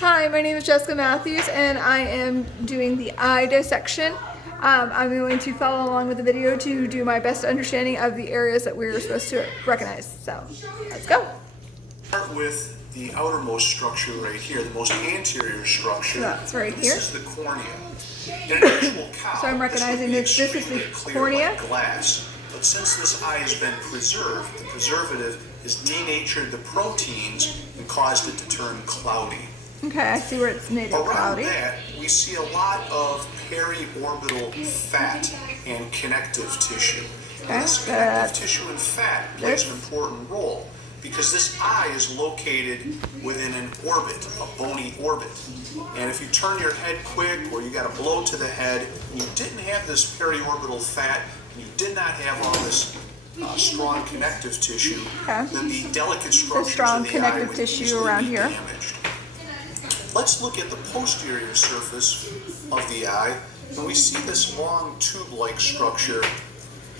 Hi, my name is Jessica Matthews and I am doing the eye dissection. I'm going to follow along with the video to do my best understanding of the areas that we're supposed to recognize. So, let's go. Start with the outermost structure right here, the most anterior structure. That's right here. This is the cornea. In an actual cow, So I'm recognizing this this is the clear cornea. like glass. But since this eye has been preserved, the preservative has denatured the proteins and caused it to turn cloudy. Okay, I see where it's made it Around cloudy. that, we see a lot of periorbital fat and connective tissue. Okay, This connective tissue and fat plays an important role because this eye is located within an orbit, a bony orbit. And if you turn your head quick or you got a blow to the head and you didn't have this periorbital fat and you did not have all this strong connective tissue, Okay. then the delicate structures strong of the eye connective would tissue easily around be here. damaged. Let's look at the posterior surface of the eye, and we see this long tube-like structure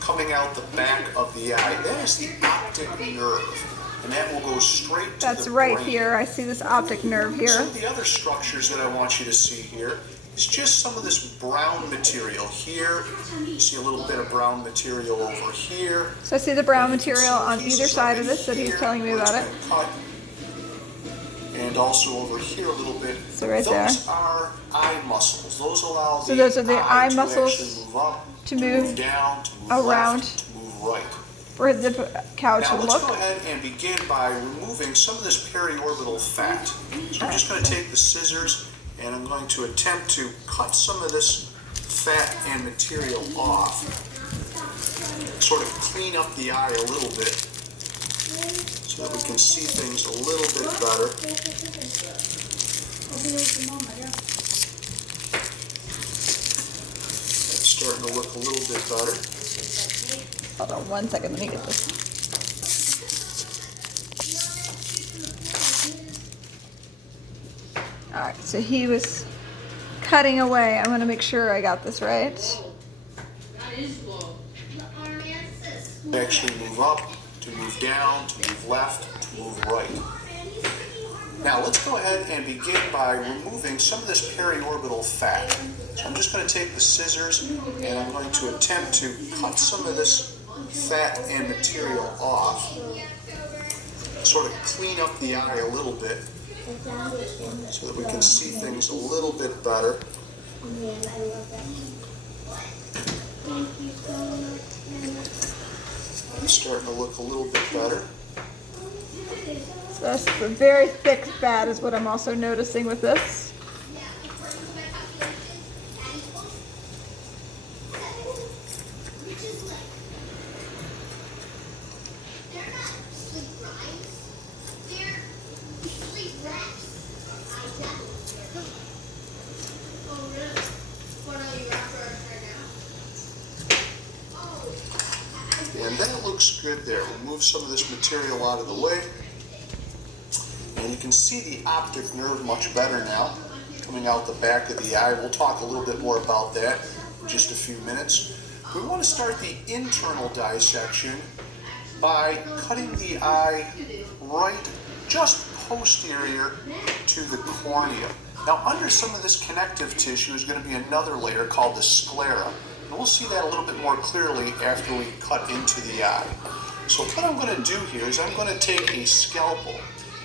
coming out the back of the eye. That is the optic nerve, and that will go straight to That's the right brain. here. I see this optic nerve Some here. of the other structures that I want you to see here is just some of this brown material here. You see a little bit of brown material over here. So I see the brown And you can material see on pieces either side it of this that he's here telling me where about it's it. been cut. And also over here a little bit. So right there. Those are eye muscles. Those allow So the those are the eye to muscles actually move up, to move down, to move around. left, to move right. For the cow to Now let's go look. ahead and begin by removing some of this periorbital fat. So I'm just going to take the scissors and I'm going to attempt to cut some of this fat and material off. Sort of clean up the eye a little bit so that we can see things a little bit better. It's starting to look a little bit better. Hold on one second, let me get this. Alright, so he was cutting away. I want to make sure I got this right. Actually move up, to move down, to move left, to move right. Now let's go ahead and begin by removing some of this periorbital fat. So I'm just going to take the scissors and I'm going to attempt to cut some of this fat and material off. Sort of clean up the eye a little bit so that we can see things a little bit better. It's starting to look a little bit better. So that's a very thick fat is what I'm also noticing with this. And that looks good there. We'll move some of this material out of the way. And you can see the optic nerve much better now, coming out the back of the eye. We'll talk a little bit more about that in just a few minutes. We want to start the internal dissection by cutting the eye right just posterior to the cornea. Now under some of this connective tissue is going to be another layer called the sclera. And we'll see that a little bit more clearly after we cut into the eye. So what I'm going to do here is I'm going to take a scalpel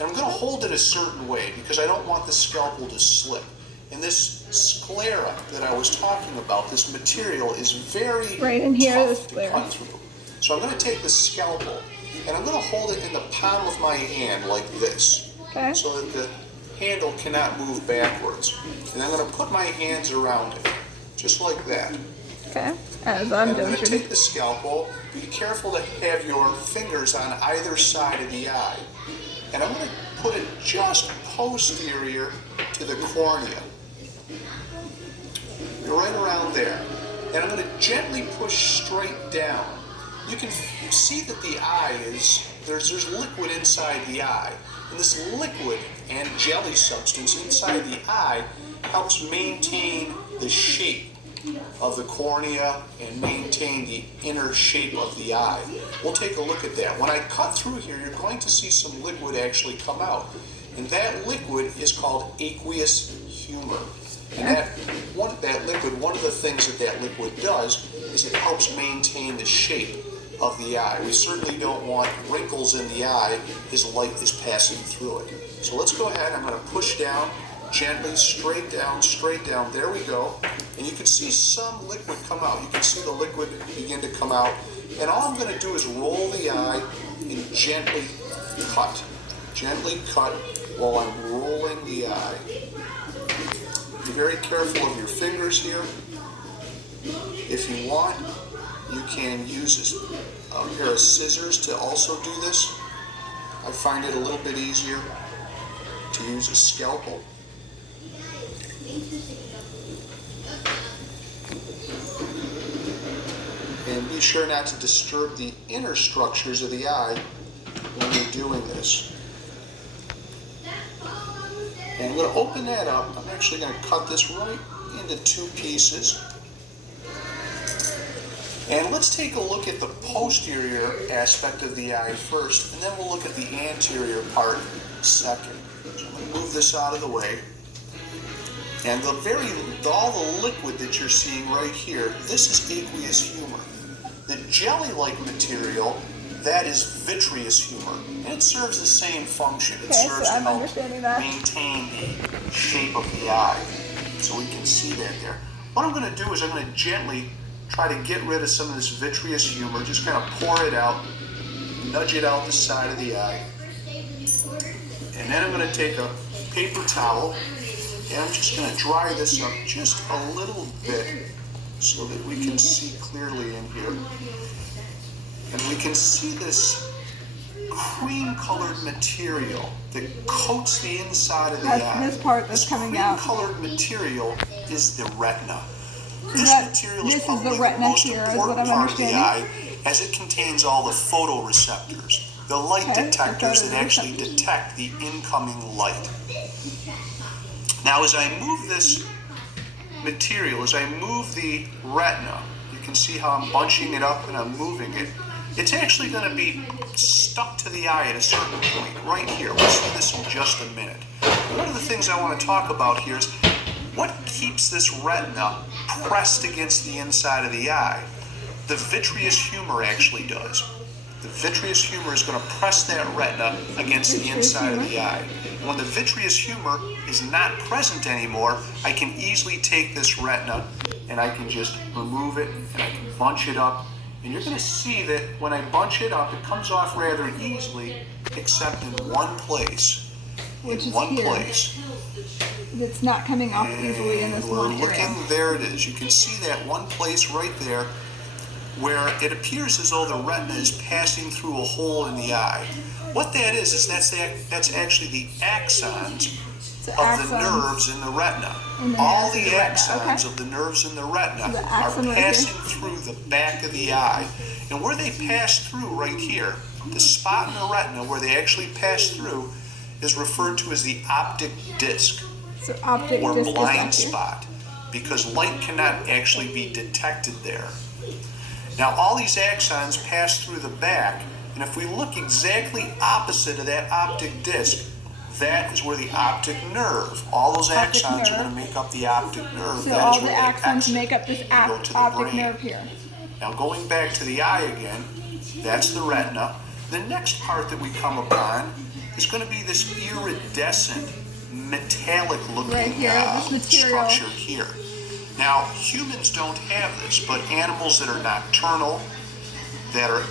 and I'm going to hold it a certain way because I don't want the scalpel to slip. And this sclera that I was talking about, this material is very Right in here, the tough to sclera. cut through. So I'm going to take the scalpel and I'm going to hold it in the palm of my hand like this. Okay. So that the handle cannot move backwards. And I'm going to put my hands around it, just like that. Okay, as I'm And I'm doing. going to take the scalpel. Be careful to have your fingers on either side of the eye. And I'm going to put it just posterior to the cornea. Right around there. And I'm going to gently push straight down. You can see that the eye is, there's liquid inside the eye. And this liquid and jelly substance inside the eye helps maintain the shape of the cornea and maintain the inner shape of the eye. We'll take a look at that. When I cut through here, you're going to see some liquid actually come out. And that liquid is called aqueous humor. And that liquid, one of the things that liquid does is it helps maintain the shape of the eye. We certainly don't want wrinkles in the eye as light is passing through it. So let's go ahead, I'm going to push down, gently, straight down, there we go. And you can see some liquid come out. You can see the liquid begin to come out. And all I'm going to do is roll the eye and gently cut. Gently cut while I'm rolling the eye. Be very careful of your fingers here. If you want, you can use a pair of scissors to also do this. I find it a little bit easier to use a scalpel. And be sure not to disturb the inner structures of the eye when you're doing this. And I'm going to open that up. I'm actually going to cut this right into two pieces. And let's take a look at the posterior aspect of the eye first, and then we'll look at the anterior part second. So I'm going to move this out of the way. And all the liquid that you're seeing right here, this is aqueous humor. The jelly-like material, that is vitreous humor. And it serves the same function. It serves to help maintain the shape of the eye. So we can see that there. What I'm going to do is I'm going to gently try to get rid of some of this vitreous humor. Just kind of pour it out, nudge it out the side of the eye. And then I'm going to take a paper towel and I'm just going to dry this up just a little bit so that we can see clearly in here. And we can see this cream-colored material that coats the inside of the eye. This part that's coming out. This cream-colored material is the retina. This material is this is probably the retina the most here, is what important I'm part of the understanding. eye, as it contains all the photoreceptors, the light detectors that actually detect the incoming light. Now, as I move this material, as I move the retina, you can see how I'm bunching it up and I'm moving it. It's actually going to be stuck to the eye at a certain point, right here. We'll see this in just a minute. One of the things I want to talk about here is what keeps this retina pressed against the inside of the eye. The vitreous humor actually does. The vitreous humor is going to press that retina against the inside of the eye. And when the vitreous humor is not present anymore, I can easily take this retina and I can just remove it and I can bunch it up. And you're going to see that when I bunch it up, it comes off rather easily, except in one place. Which in is one here. place. It's not coming off easily in this And we're one looking, area. there it is. You can see that one place right there where it appears as though the retina is passing through a hole in the eye. What that is that's actually the axons of the nerves in the retina. All the axons of the nerves in the retina are passing through the back of the eye. And where they pass through right here, the spot in the retina where they actually pass through is referred to as the optic disc So optic or disc is blind back here. spot, because light cannot actually be detected there. Now all these axons pass through the back, and if we look exactly opposite of that optic disc, that is where the optic nerve, all those Optic axons are nerve. going to make up the optic nerve. So That all is the where they axons exit make up this and go to the optic brain. nerve here. Now going back to the eye again, that's the retina. The next part that we come upon is going to be this iridescent, metallic looking Right here, this material. structure here. Now humans don't have this, but animals that are nocturnal, that are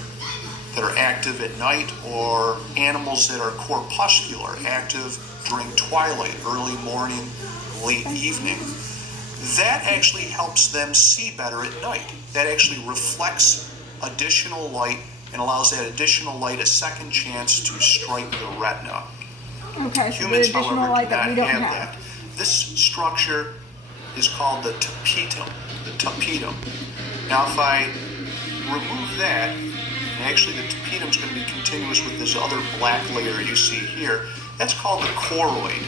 active at night, or animals that are corpuscular, active during twilight, early morning, late evening, that actually helps them see better at night. That actually reflects additional light and allows that additional light a second chance to strike the retina. Okay, so the Humans, additional however, light do that not we don't have have. that. This structure is called the tapetum. The tapetum. Now, if I remove that, and actually the tapetum is going to be continuous with this other black layer you see here. That's called the choroid.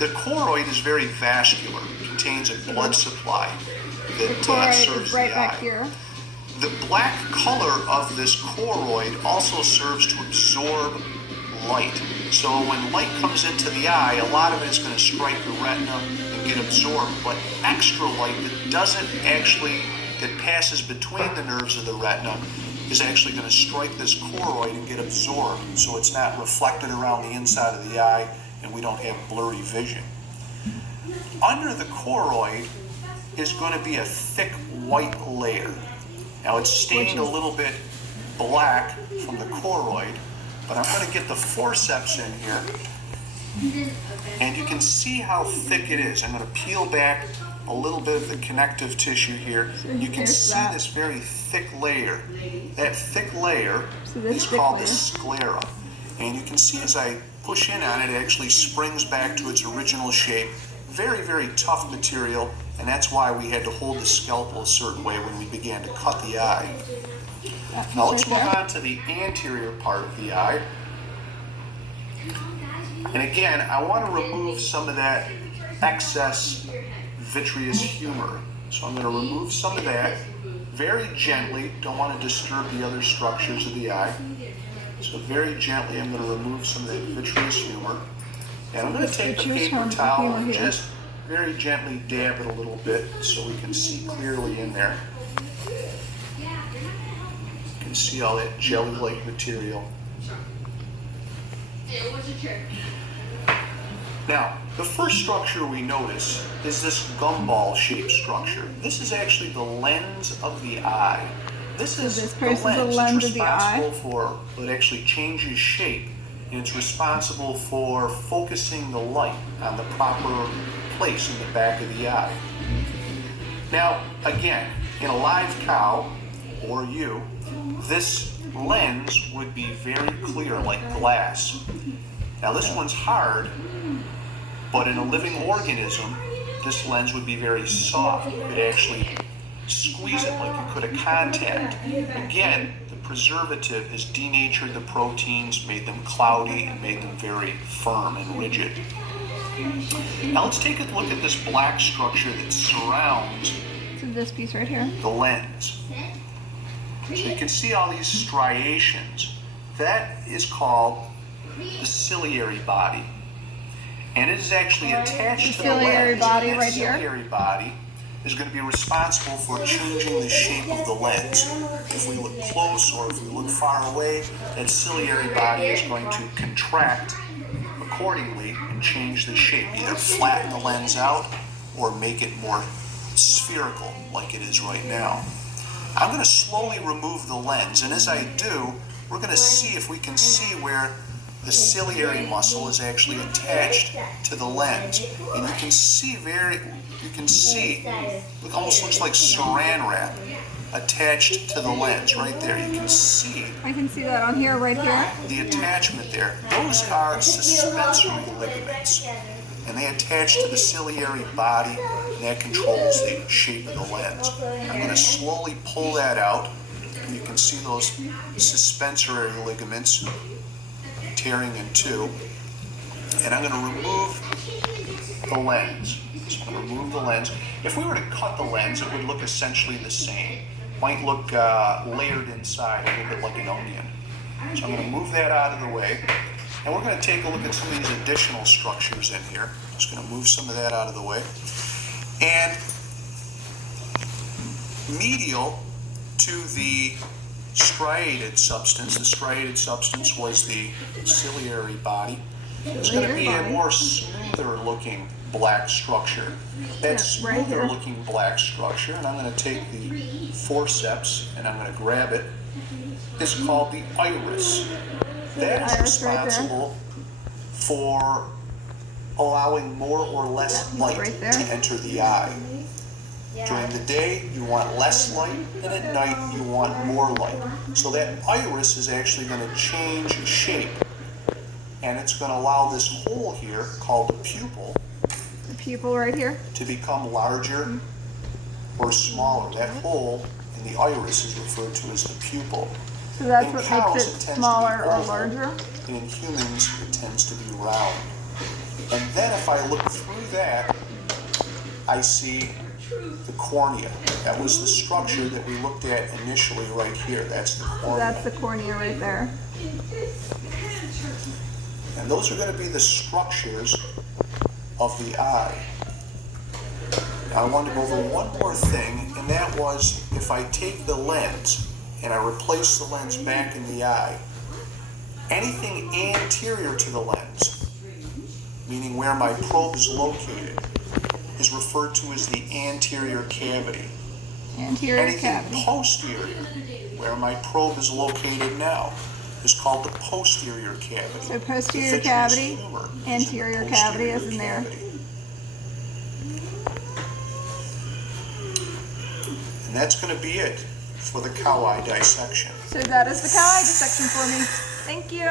The choroid is very vascular. It contains a blood supply The that choroid serves is right the back eye. here. The black color of this choroid also serves to absorb light. So when light comes into the eye, a lot of it is going to strike the retina and get absorbed, but extra light that passes between the nerves of the retina is actually going to strike this choroid and get absorbed, so it's not reflected around the inside of the eye and we don't have blurry vision. Under the choroid is going to be a thick white layer. Now it's stained a little bit black from the choroid, but I'm going to get the forceps in here, and you can see how thick it is. I'm going to peel back a little bit of the connective tissue here. You can see this very thick layer. That thick layer is called the sclera. And you can see as I push in on it, it actually springs back to its original shape. Very, very tough material, and that's why we had to hold the scalpel a certain way when we began to cut the eye. Now let's move on to the anterior part of the eye. And again, I want to remove some of that excess vitreous humor. So I'm going to remove some of that very gently. Don't want to disturb the other structures of the eye. So very gently I'm going to remove some of that vitreous humor. And I'm going to take a paper towel and just very gently dab it a little bit so we can see clearly in there. You can see all that jelly-like material. Now, the first structure we notice is this gumball-shaped structure. This is actually the lens of the eye. This is the lens that's responsible for, it actually changes shape, and it's responsible for focusing the light on the proper place in the back of the eye. Now, again, in a live cow, or you, this lens would be very clear, like glass. Now this one's hard, but in a living organism, this lens would be very soft. You could actually squeeze it like you could a contact. Again, the preservative has denatured the proteins, made them cloudy, and made them very firm and rigid. Now let's take a look at this black structure that surrounds this piece right here, the lens. So you can see all these striations. That is called the ciliary body. And it is actually attached to the lens. Ciliary body and that right here. Ciliary body is going to be responsible for changing the shape of the lens. If we look close or if we look far away, that ciliary body is going to contract accordingly and change the shape. Either flatten the lens out or make it more spherical like it is right now. I'm going to slowly remove the lens, and as I do, we're going to see if we can see where the ciliary muscle is actually attached to the lens. And you can see it almost looks like saran wrap attached to the lens right there. You can see. I can see that on here, right here. The attachment there. Those are suspensory ligaments, and they attach to the ciliary body, and that controls the shape of the lens. I'm going to slowly pull that out, and you can see those suspensory ligaments tearing in two. And I'm going to remove the lens. So I'm going to remove the lens. If we were to cut the lens, it would look essentially the same. Might look layered inside, a little bit like an onion. So I'm going to move that out of the way. And we're going to take a look at some of these additional structures in here. Just going to move some of that out of the way. And medial to the striated substance was the ciliary body. It's going to be a more smoother looking black structure. That smoother looking black structure, and I'm going to take the forceps and I'm going to grab it, is called the iris. That is responsible for allowing more or less light to enter the eye. During the day, you want less light, and at night, you want more light. So that iris is actually going to change shape, and it's going to allow this hole here, called the pupil, right here, to become larger or smaller. That hole in the iris is referred to as the pupil. So that's what makes it smaller or larger? And in humans, it tends to be round. And then if I look through that, I see the cornea. That was the structure that we looked at initially right here. That's the cornea. That's the cornea right there. And those are going to be the structures of the eye. Now I wanted to go over one more thing, and that was if I take the lens and I replace the lens back in the eye, anything anterior to the lens, meaning where my probe is located, is referred to as the anterior cavity. Anterior Anything cavity. posterior, where my probe is located now, is called the posterior cavity. So posterior The vitreous cavity, humor is in the anterior cavity is in there. cavity. And that's going to be it for the cow eye dissection. So that is the cow eye dissection for me. Thank you.